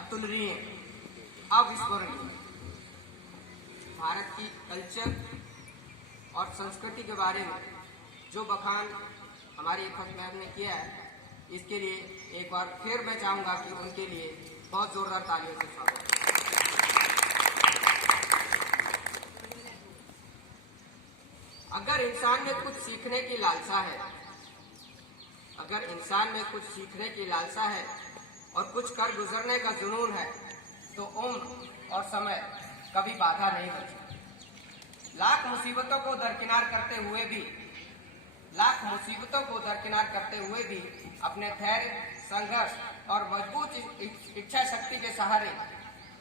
अतुलनीय, अविस्मरणीय। भारत की कल्चर और संस्कृति के बारे में जो बखान हमारे लेखक मैम ने किया है, इसके लिए एक बार फिर मैं चाहूँगा कि उनके लिए बहुत जोरदार तालियों से स्वागत। अगर इंसान में कुछ सीखने की लालसा है, अगर इंसान में कुछ सीखने की लालसा है और कुछ कर गुजरने का जुनून है, तो उम्र और समय कभी बाधा नहीं बची। लाख मुसीबतों को दरकिनार करते हुए भी, लाख मुसीबतों को दरकिनार करते हुए भी अपने धैर्य, संघर्ष और मजबूत इच्छा शक्ति के सहारे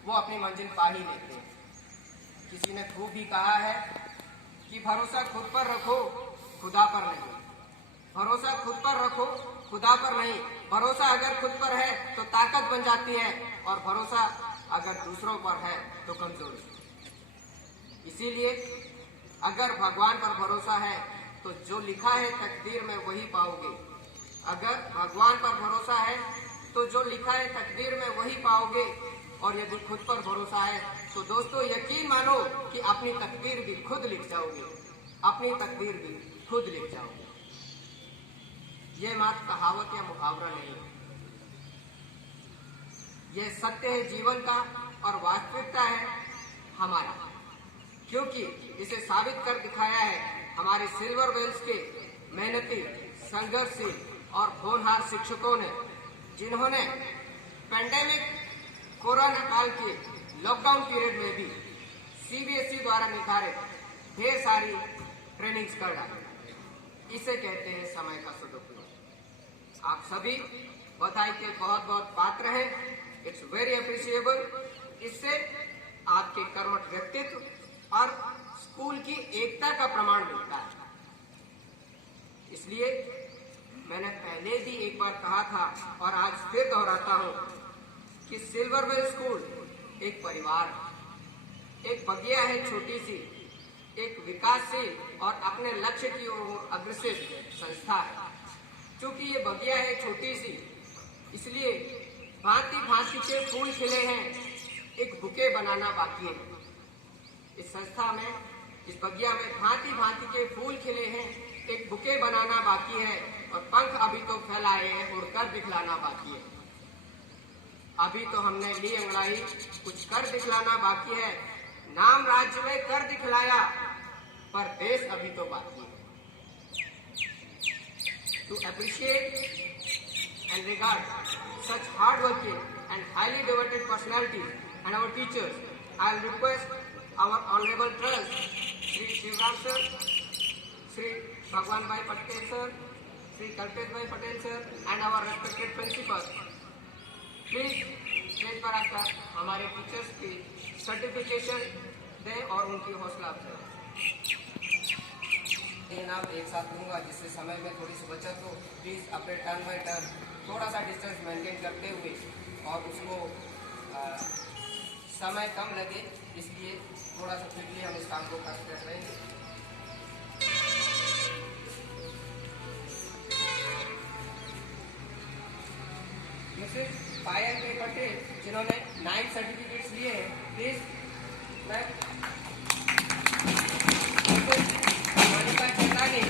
वो अपनी मंजिल पा ही लेते हैं। किसी ने खूब ही कहा है कि भरोसा खुद पर रखो, खुदा पर नहीं। भरोसा खुद पर रखो, खुदा पर नहीं। भरोसा अगर खुद पर है तो ताकत बन जाती है, और भरोसा अगर दूसरों पर है तो कमजोरी। इसीलिए अगर भगवान पर भरोसा है तो जो लिखा है तकदीर में वही पाओगे। अगर भगवान पर भरोसा है तो जो लिखा है तकदीर में वही पाओगे। और यदि खुद पर भरोसा है तो दोस्तों यकीन मानो कि अपनी तकदीर भी खुद लिख जाओगे, अपनी तकदीर भी खुद लिख जाओगे। ये मात्र कहावत या मुहावरा नहीं है, यह सत्य है जीवन का और वास्तविकता है हमारा, क्योंकि इसे साबित कर दिखाया है हमारे सिल्वर वेल्स के मेहनती, संघर्षशील और होनहार शिक्षकों ने, जिन्होंने पेंडेमिक कोरोना काल के लॉकडाउन पीरियड में भी सीबीएसई द्वारा निर्धारित ढेर सारी ट्रेनिंग्स कर डाली। इसे कहते हैं समय का सदुपयोग। आप सभी बधाई के बहुत बहुत पात्र हैं। It's very appreciable. इससे आपके कर्मठ व्यक्तित्व और स्कूल की एकता का प्रमाण मिलता है। इसलिए मैंने पहले भी एक बार कहा था और आज फिर दोहराता हूं कि सिल्वर वेल स्कूल एक परिवार है, एक बगिया है छोटी सी, एक विकासशील और अपने लक्ष्य की ओर अग्रसर संस्था है। क्योंकि ये बगिया है छोटी सी, इसलिए भांति भांति के फूल खिले हैं, एक बुके बनाना बाकी है। इस संस्था में, इस बगिया में भांति भांति के फूल खिले हैं, एक बुके बनाना बाकी है, और पंख अभी तो फैलाए हैं, उड़कर दिखलाना बाकी है। अभी तो हमने ली अंगड़ाई, कुछ कर दिखलाना बाकी है। नाम राज्य में कर दिखलाया, पर देश अभी तो बाकी है। To appreciate and regard such hard-working and highly devoted personalities and our teachers, I will request our honorable trust, Sri Shivram sir, Sri Bhagwan Bhai Patel sir, Sri Kalpesh Bhai Patel sir, and our respected principal, please stage पर आकर हमारे टीचर्स की सर्टिफिकेशन दें और उनकी हौसला अफजाई। ये नाम एक साथ लूँगा जिससे समय में थोड़ी सी बचत हो। प्लीज़ अपने टर्न बाय टर्न थोड़ा सा डिस्टेंस मेंटेन करते हुए, और उसको समय कम लगे, इसलिए थोड़ा सा क्विकली हम इस काम को करते रहेंगे। मिसेस पायल के पटेल, जिन्होंने 9 सर्टिफिकेट्स लिए हैं, please Monika Chetani,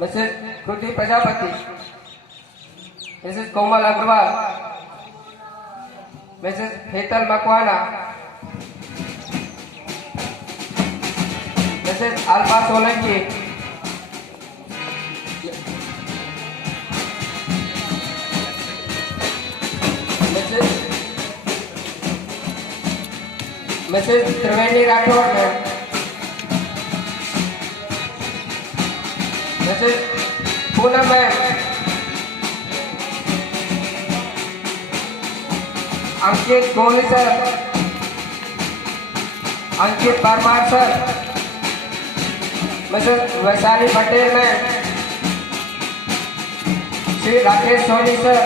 Mrs Kriti Prajapati, Mrs Komal Agrawal, Mrs Hetal Makwana, Mrs Alpha Solanki, Mrs Triveni Rathore ma'am, Mrs Poonam ma'am, Ankit Kohli sir, Ankit Parmar sir, Mrs Vaishali Patel ma'am, Shri Rakesh Soni sir,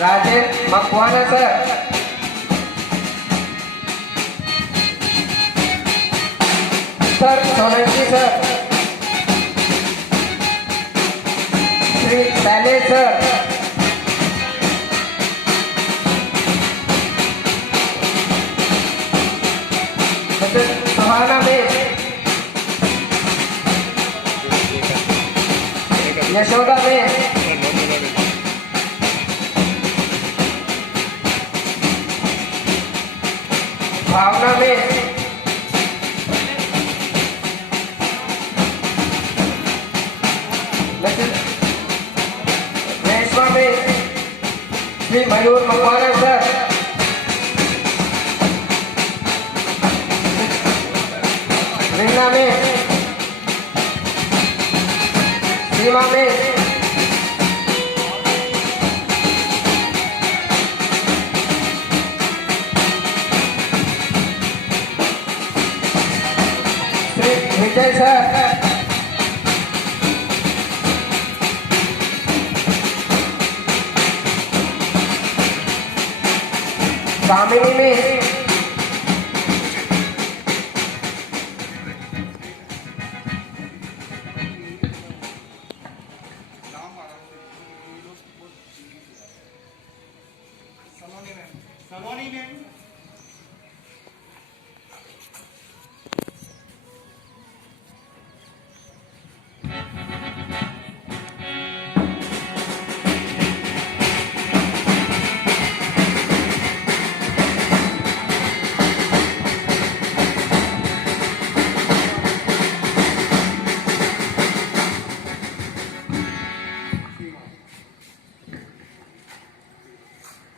Rajesh Makwana sir, sir Solanki sir, Shri Shailesh sir, Mrs Suhana ma'am, Yashoda ma'am, Bhavna ma'am, Reshma ma'am, Shri Mayur Makwana sir, Reena ma'am, Seema ma'am, Shri Vijay sir, कामिनी में, सलोनी ma'am,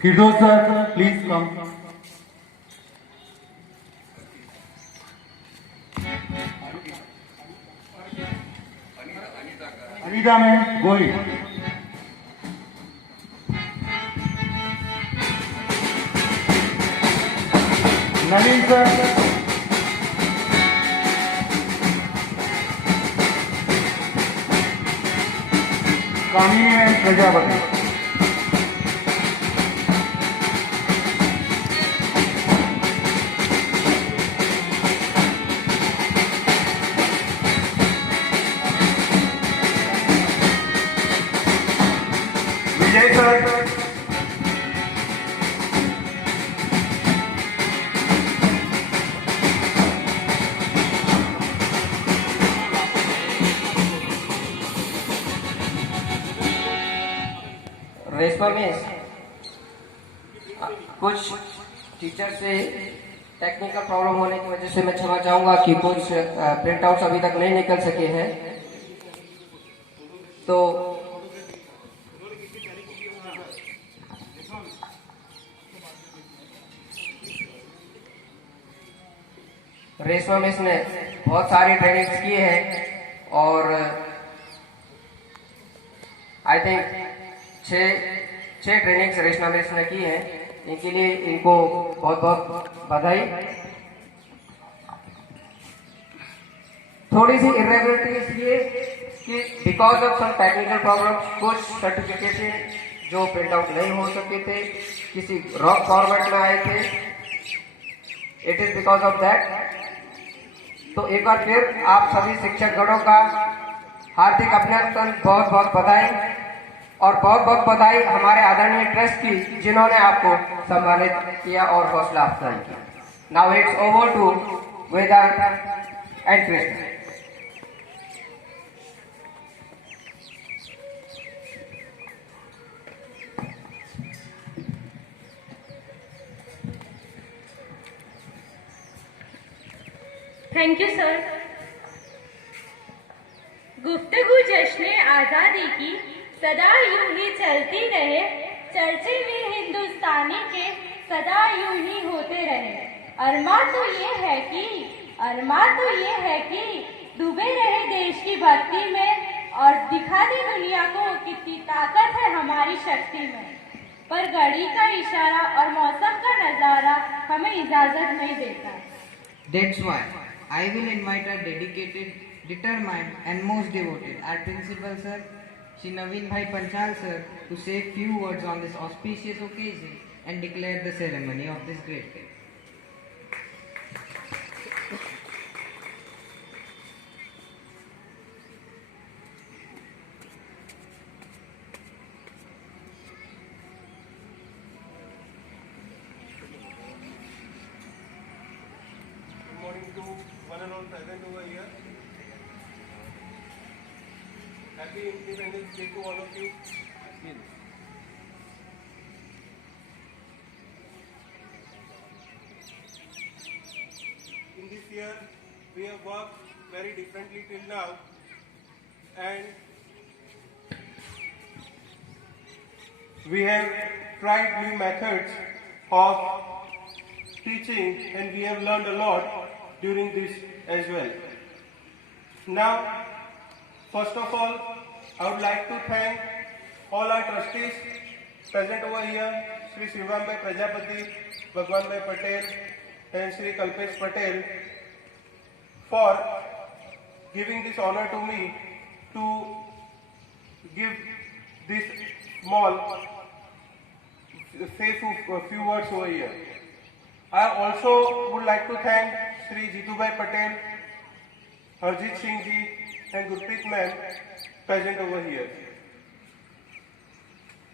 Firdaus sir, please come. Anita ma'am, go ahead. Nalin sir. Kamini ma'am, Prajapati. Vijay sir. Reshma में कुछ टीचर से technical problem होने की वजह से मैं क्षमा चाहूंगा कि कुछ प्रिंट आउट्स अभी तक नहीं निकल सके हैं। तो रेशमा मिस ने बहुत सारी ट्रेनिंग्स किए हैं और आई थिंक छह ट्रेनिंग्स रेशमा मिस ने की है। इनके लिए इनको बहुत बहुत बधाई। थोड़ी सी इरेगुलरिटी इसलिए कि because of some technical problem कुछ सर्टिफिकेशन जो प्रिंट आउट नहीं हो सके थे, किसी रॉन्ग फॉर्मेट में आए थे। It is because of that. तो एक बार फिर आप सभी शिक्षक गणों का हार्दिक अभिनंदन, बहुत बहुत बधाई और बहुत बहुत बधाई हमारे आदरणीय ट्रस्ट की जिन्होंने आपको सम्मानित किया और हौसला अफजाई की। Now it's over to Vedant and Krishna. Thank you sir. गुफ्तगू जश्न आज़ादी की सदा यूं ही चलती रहे, चर्चे में हिंदुस्तानी के सदा यूं ही होते रहे। अरमां तो ये है कि डूबे रहे देश की भक्ति में और दिखा दे दुनिया को कितनी ताकत है हमारी शक्ति में। पर घड़ी का इशारा और मौसम का नज़ारा हमें इजाज़त नहीं देता। That's why I will invite our dedicated, determined and most devoted, our principal sir, Shri Naveen Bhai Panchal sir, to say few words on this auspicious occasion and declare the ceremony of this great day. Good morning to one and all present over here. Happy Independence Day to all of you. In this year, we have worked very differently till now, and we have tried new methods of teaching, and we have learned a lot during this as well. Now, first of all, I would like to thank all our trustees present over here, Shri Shivam Bhai Prajapati, Bhagwan Bhai Patel, and Shri Kalpesh Patel, for giving this honor to me to give this small, say a few words over here. I also would like to thank Shri Jitubhai Patel, Harjit Singh ji and Gurpreet ma'am present over here.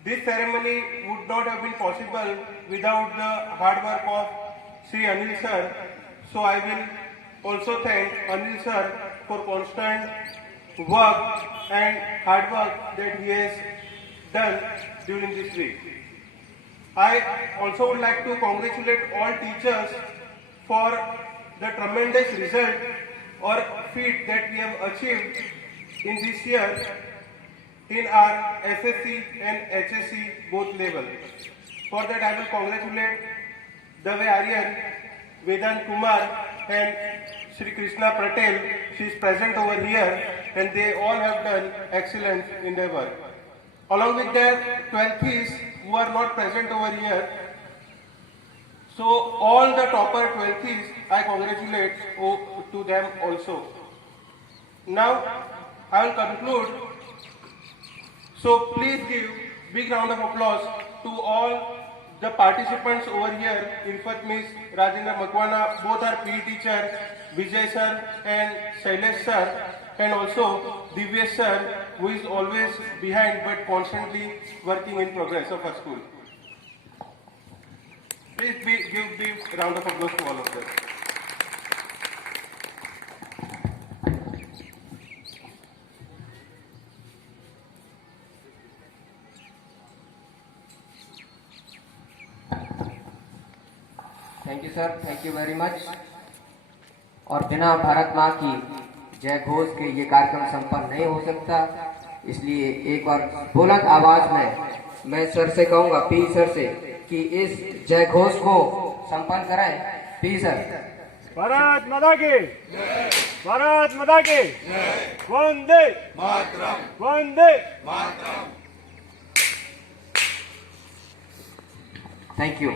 This ceremony would not have been possible without the hard work of Shri Anil sir, so I will also thank Anil sir for constant work and hard work that he has done during this week. I also would like to congratulate all teachers for the tremendous result or feat that we have achieved in this year in our SSC and HSC both levels. For that I will congratulate Dave Aryan, Vedant Kumar and Shri Krishna Patel. She is present over here and they all have done excellent in their work. Along with their 12th who are not present over here. So all the topper 12th I congratulate to them also. Now I will conclude. So please give big round of applause to all the participants over here. In fact, Ms. Rajendra Makwana, both are PE teacher, Vijay sir and Shailesh sir, and also Divyesh sir, who is always behind but constantly working in progress of our school. Please give big round of applause to all of them. Thank you sir, thank you very much. और बिना भारत माँ की जय घोष के ये कार्यक्रम संपन्न नहीं हो सकता, इसलिए एक बार बुलंद आवाज में मैं सर से कहूंगा, पी सर से, कि इस जय घोष को संपन्न कराएं। P sir. भारत माता की, भारत माता की, वंदे मातरम, वंदे। मातरम। Thank you.